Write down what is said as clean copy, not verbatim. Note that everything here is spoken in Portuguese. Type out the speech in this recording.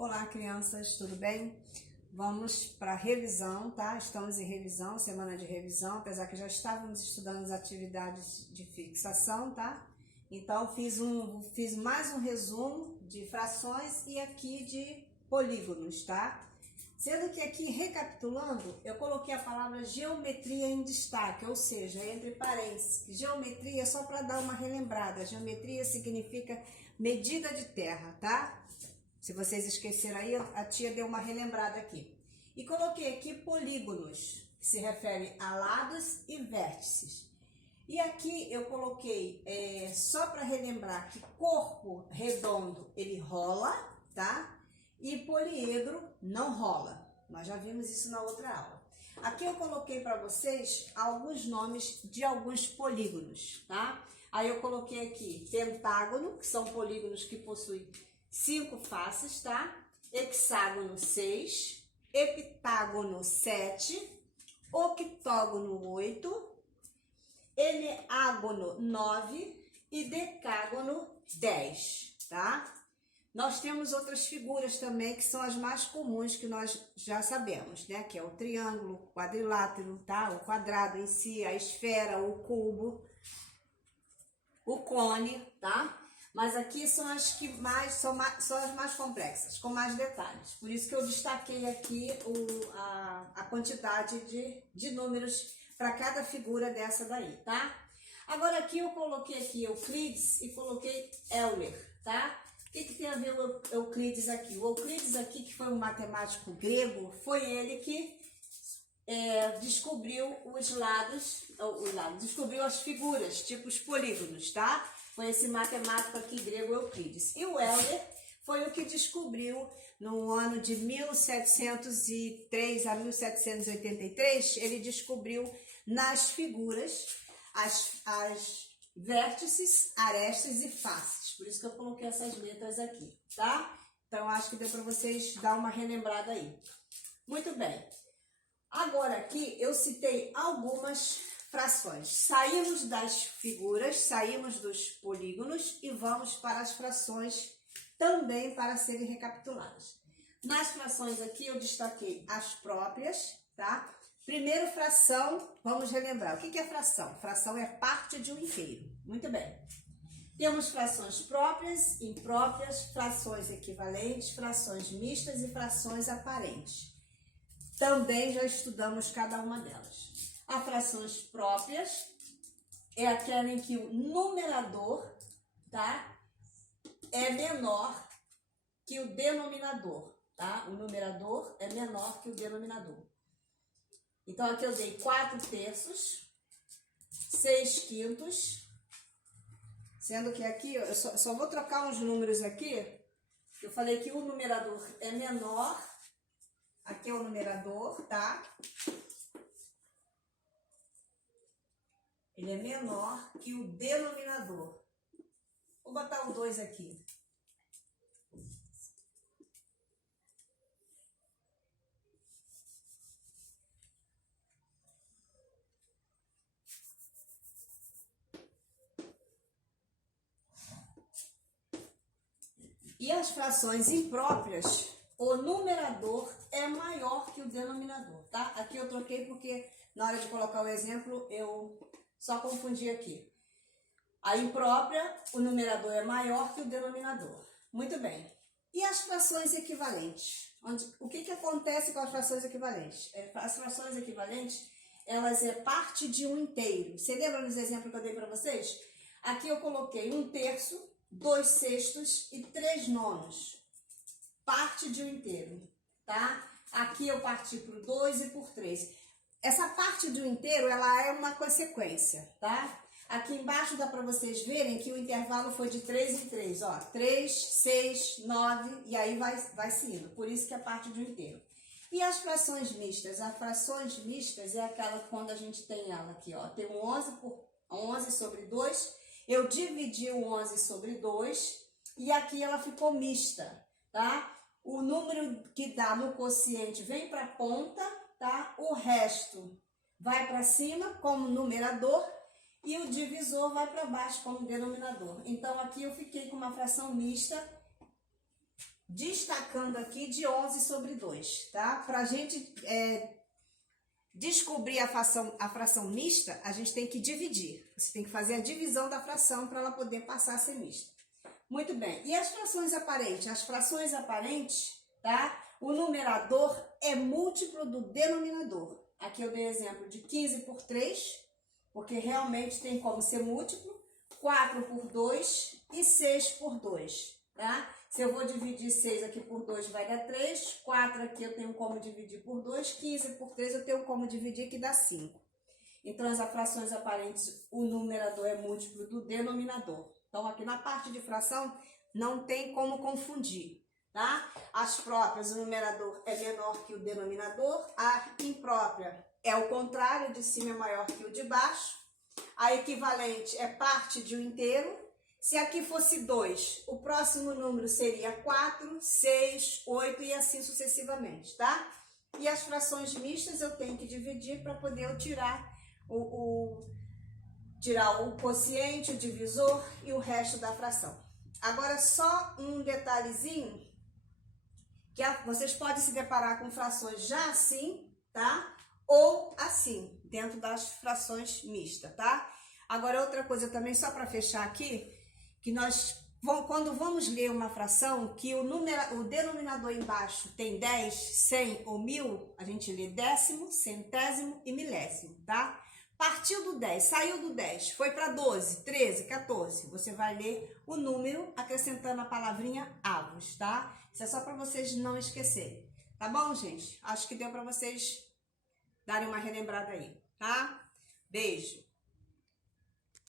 Olá, crianças, tudo bem? Vamos para a revisão, tá? Estamos em revisão, semana de revisão, apesar que já estávamos estudando as atividades de fixação, tá? Então, fiz mais um resumo de frações e aqui de polígonos, tá? Sendo que aqui, recapitulando, eu coloquei a palavra geometria em destaque, ou seja, entre parênteses. Geometria, só para dar uma relembrada, geometria significa medida de terra, tá? Se vocês esqueceram aí, a tia deu uma relembrada aqui. E coloquei aqui polígonos, que se refere a lados e vértices. E aqui eu coloquei, só para relembrar, que corpo redondo, ele rola, tá? E poliedro não rola. Nós já vimos isso na outra aula. Aqui eu coloquei para vocês alguns nomes de alguns polígonos, tá? Aí eu coloquei aqui pentágono, que são polígonos que possuem 5 faces, tá? Hexágono 6, heptágono 7, octógono 8, eneágono 9 e decágono 10, tá? Nós temos outras figuras também que são as mais comuns que nós já sabemos, né? Que é o triângulo, o quadrilátero, tá? O quadrado em si, a esfera, o cubo, o cone, tá? Mas aqui são as que são as mais complexas, com mais detalhes. Por isso que eu destaquei aqui a quantidade de números para cada figura dessa daí, tá? Agora aqui eu coloquei aqui Euclides e coloquei Euler, tá? O que tem a ver o Euclides aqui? O Euclides aqui, que foi um matemático grego, foi ele que descobriu descobriu as figuras, tipo os polígonos, tá? Foi esse matemático aqui grego Euclides. E o Euler foi o que descobriu no ano de 1703 a 1783, ele descobriu nas figuras as vértices, arestas e faces. Por isso que eu coloquei essas letras aqui, tá? Então, acho que deu para vocês dar uma relembrada aí. Muito bem. Agora aqui eu citei algumas frações. Saímos das figuras, saímos dos polígonos e vamos para as frações também para serem recapituladas. Nas frações aqui eu destaquei as próprias, tá? Primeiro, fração, vamos relembrar. O que é fração? Fração é parte de um inteiro. Muito bem. Temos frações próprias, impróprias, frações equivalentes, frações mistas e frações aparentes. Também já estudamos cada uma delas. As frações próprias é aquela em que o numerador, tá, é menor que o denominador, tá? O numerador é menor que o denominador. Então, aqui eu dei 4/3, 6/5, sendo que aqui, eu só vou trocar uns números aqui, eu falei que o numerador é menor, aqui é o numerador, tá? Ele é menor que o denominador. Vou botar o 2 aqui. E as frações impróprias, o numerador é maior que o denominador, tá? Aqui eu troquei porque na hora de colocar o exemplo eu só confundi aqui. A imprópria, o numerador é maior que o denominador. Muito bem. E as frações equivalentes? O que acontece com as frações equivalentes? As frações equivalentes, elas é parte de um inteiro. Você lembra nos exemplos que eu dei para vocês? Aqui eu coloquei 1/3, 2/6 e 3/9. Parte de um inteiro, tá? Aqui eu parti por 2 e por 3. Essa parte do inteiro, ela é uma consequência, tá? Aqui embaixo dá para vocês verem que o intervalo foi de 3 em 3, ó. 3, 6, 9 e aí vai se indo. Por isso que é parte de um inteiro. E as frações mistas? As frações mistas é aquela quando a gente tem ela aqui, ó. Tem um 11 sobre 2. Eu dividi o 11 sobre 2 e aqui ela ficou mista, tá? O número que dá no quociente vem para a ponta, tá? O resto vai para cima como numerador e o divisor vai para baixo como denominador. Então, aqui eu fiquei com uma fração mista destacando aqui de 11 sobre 2, tá? Pra gente descobrir a fração mista, a gente tem que dividir. Você tem que fazer a divisão da fração para ela poder passar a ser mista. Muito bem. E as frações aparentes? As frações aparentes, tá? O numerador é múltiplo do denominador. Aqui eu dei exemplo de 15 por 3, porque realmente tem como ser múltiplo. 4 por 2 e 6 por 2, tá? Se eu vou dividir 6 aqui por 2, vai dar 3. 4 aqui eu tenho como dividir por 2. 15 por 3 eu tenho como dividir, que dá 5. Então, as frações aparentes, o numerador é múltiplo do denominador. Então, aqui na parte de fração, não tem como confundir, tá? As próprias, o numerador é menor que o denominador. A imprópria é o contrário, de cima é maior que o de baixo. A equivalente é parte de um inteiro. Se aqui fosse 2, o próximo número seria 4, 6, 8 e assim sucessivamente, tá? E as frações mistas eu tenho que dividir para poder tirar o quociente, o divisor e o resto da fração. Agora, só um detalhezinho, que vocês podem se deparar com frações já assim, tá? Ou assim, dentro das frações mistas, tá? Agora, outra coisa também, só para fechar aqui, que quando vamos ler uma fração, que o denominador embaixo tem 10, 100 ou 1000, a gente lê décimo, centésimo e milésimo, tá? Partiu do 10, saiu do 10, foi para 12, 13, 14, você vai ler o número acrescentando a palavrinha avos, tá? Isso é só para vocês não esquecerem, tá bom, gente? Acho que deu para vocês darem uma relembrada aí, tá? Beijo!